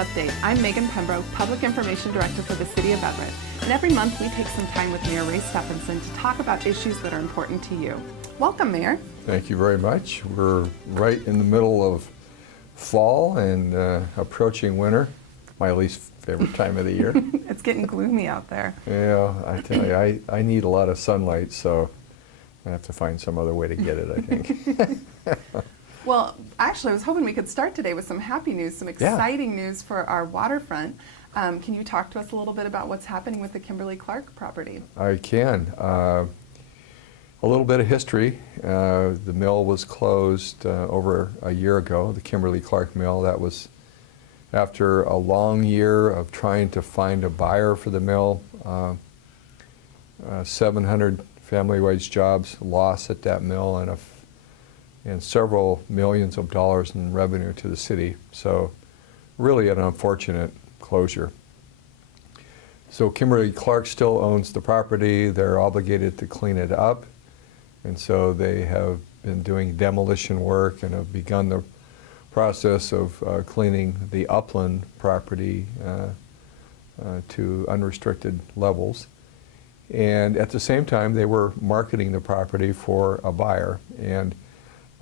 Update. I'm Megan Pembroke, Public Information Director for the City of Everett. And every month we take some time with Mayor Ray Stephanson to talk about issues that are important to you. Welcome, Mayor. Thank you very much. We're right in the middle of fall and approaching winter, my least favorite time of the year. It's getting gloomy out there. Yeah, I tell you, I need a lot of sunlight, so I have to find some other way to get it, I think. Well, actually, I was hoping we could start today with some happy news, some exciting news for our waterfront. Can you talk to us a little bit about what's happening with the Kimberly-Clark property? I can. A little bit of history. The mill was closed over a year ago, the Kimberly-Clark mill. That was after a long year of trying to find a buyer for the mill. 700 family wage jobs lost at that mill and several millions of dollars in revenue to the city. So really an unfortunate closure. So Kimberly-Clark still owns the property. They're obligated to clean it up. And so they have been doing demolition work and have begun the process of cleaning the upland property to unrestricted levels. And at the same time, they were marketing the property for a buyer. And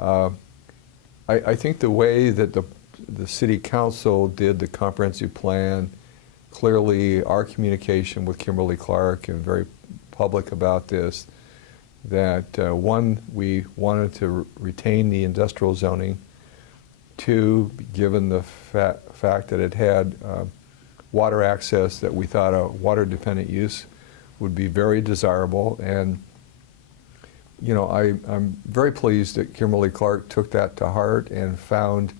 I think the way that the City Council did the comprehensive plan, clearly our communication with Kimberly-Clark and very public about this, that one, we wanted to retain the industrial zoning. Two, given the fact that it had water access, that we thought a water-dependent use would be very desirable. And you know, I'm very pleased that Kimberly-Clark took that to heart and found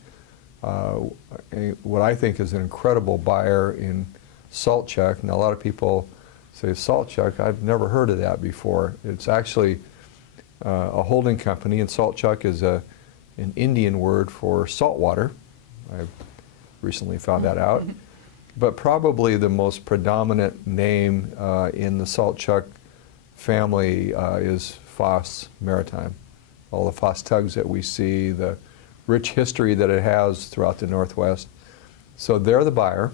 what I think is an incredible buyer in Saltchuk. Now, a lot of people say, Saltchuk, I've never heard of that before. It's actually a holding company, and Saltchuk is an Indian word for salt water. I recently found that out. But probably the most predominant name in the Saltchuk family is Foss Maritime. All the Foss tugs that we see, the rich history that it has throughout the Northwest. So they're the buyer.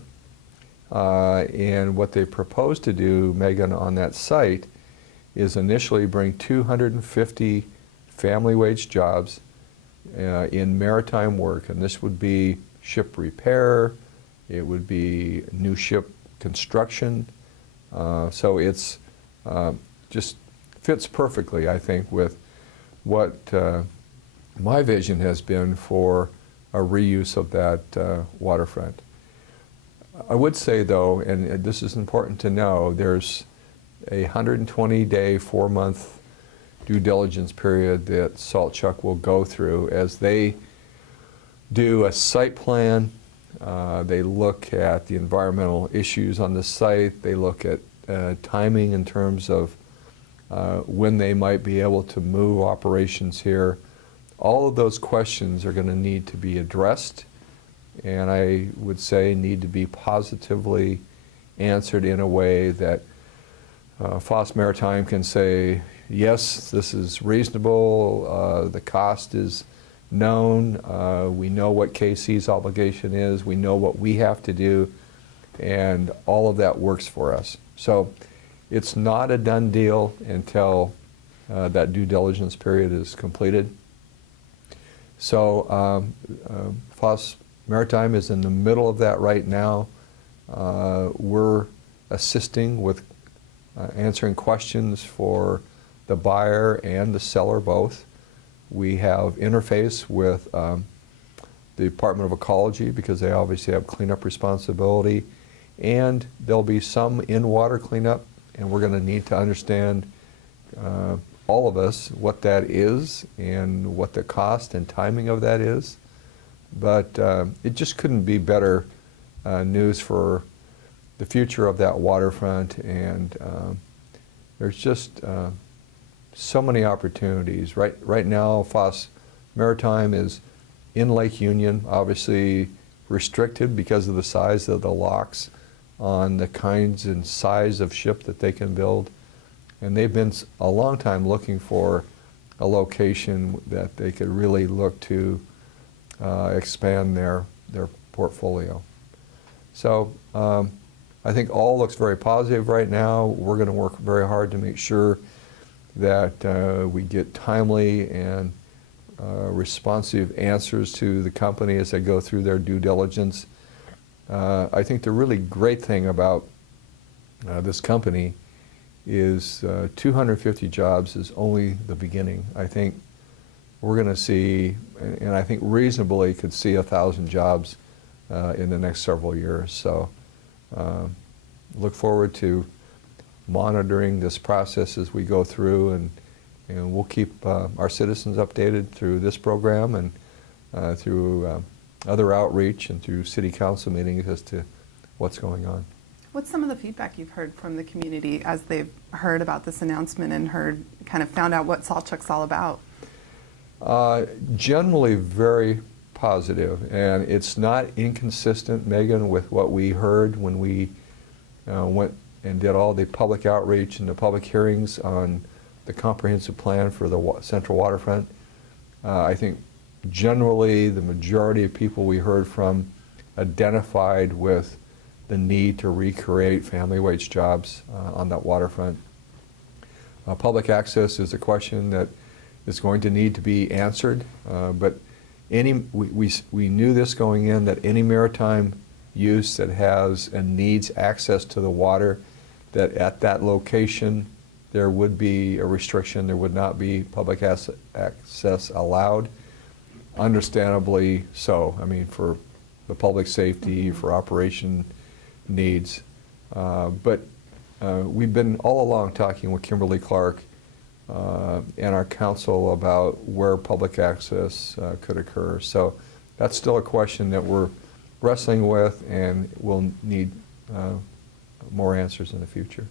And what they propose to do, Megan, on that site is initially bring 250 family wage jobs in maritime work. And this would be ship repair, it would be new ship construction. So it's just fits perfectly, I think, with what my vision has been for a reuse of that waterfront. I would say, though, and this is important to know, there's a 120-day, 4-month due diligence period that Saltchuk will go through as they do a site plan. They look at the environmental issues on the site. They look at timing in terms of when they might be able to move operations here. All of those questions are going to need to be addressed, and I would say need to be positively answered in a way that Foss Maritime can say, yes, this is reasonable, the cost is known, we know what KC's obligation is, we know what we have to do, and all of that works for us. So it's not a done deal until that due diligence period is completed. So Foss Maritime is in the middle of that right now. We're assisting with answering questions for the buyer and the seller both. We have interface with the Department of Ecology because they obviously have cleanup responsibility, and there'll be some in-water cleanup, and we're going to need to understand, all of us, what that is and what the cost and timing of that is. But it just couldn't be better news for the future of that waterfront, and there's just so many opportunities. Right now, Foss Maritime is in Lake Union, obviously restricted because of the size of the locks on the kinds and size of ship that they can build. And they've been a long time looking for a location that they could really look to expand their portfolio. So I think all looks very positive right now. We're going to work very hard to make sure that we get timely and responsive answers to the company as they go through their due diligence. I think the really great thing about this company is 250 jobs is only the beginning. I think we're going to see, and I think reasonably could see 1,000 jobs in the next several years. So look forward to monitoring this process as we go through, and we'll keep our citizens updated through this program and through other outreach and through city council meetings as to what's going on. What's some of the feedback you've heard from the community as they've heard about this announcement and found out what Saltchuk's all about? Generally very positive, and it's not inconsistent, Megan, with what we heard when we went and did all the public outreach and the public hearings on the comprehensive plan for the central waterfront. I think generally the majority of people we heard from identified with the need to recreate family wage jobs on that waterfront. Public access is a question that is going to need to be answered, but we knew this going in, that any maritime use that has and needs access to the water, that at that location there would be a restriction, there would not be public access allowed. Understandably so, I mean, for the public safety, for operation needs. But we've been all along talking with Kimberly-Clark and our council about where public access could occur. So that's still a question that we're wrestling with, and we'll need more answers in the future.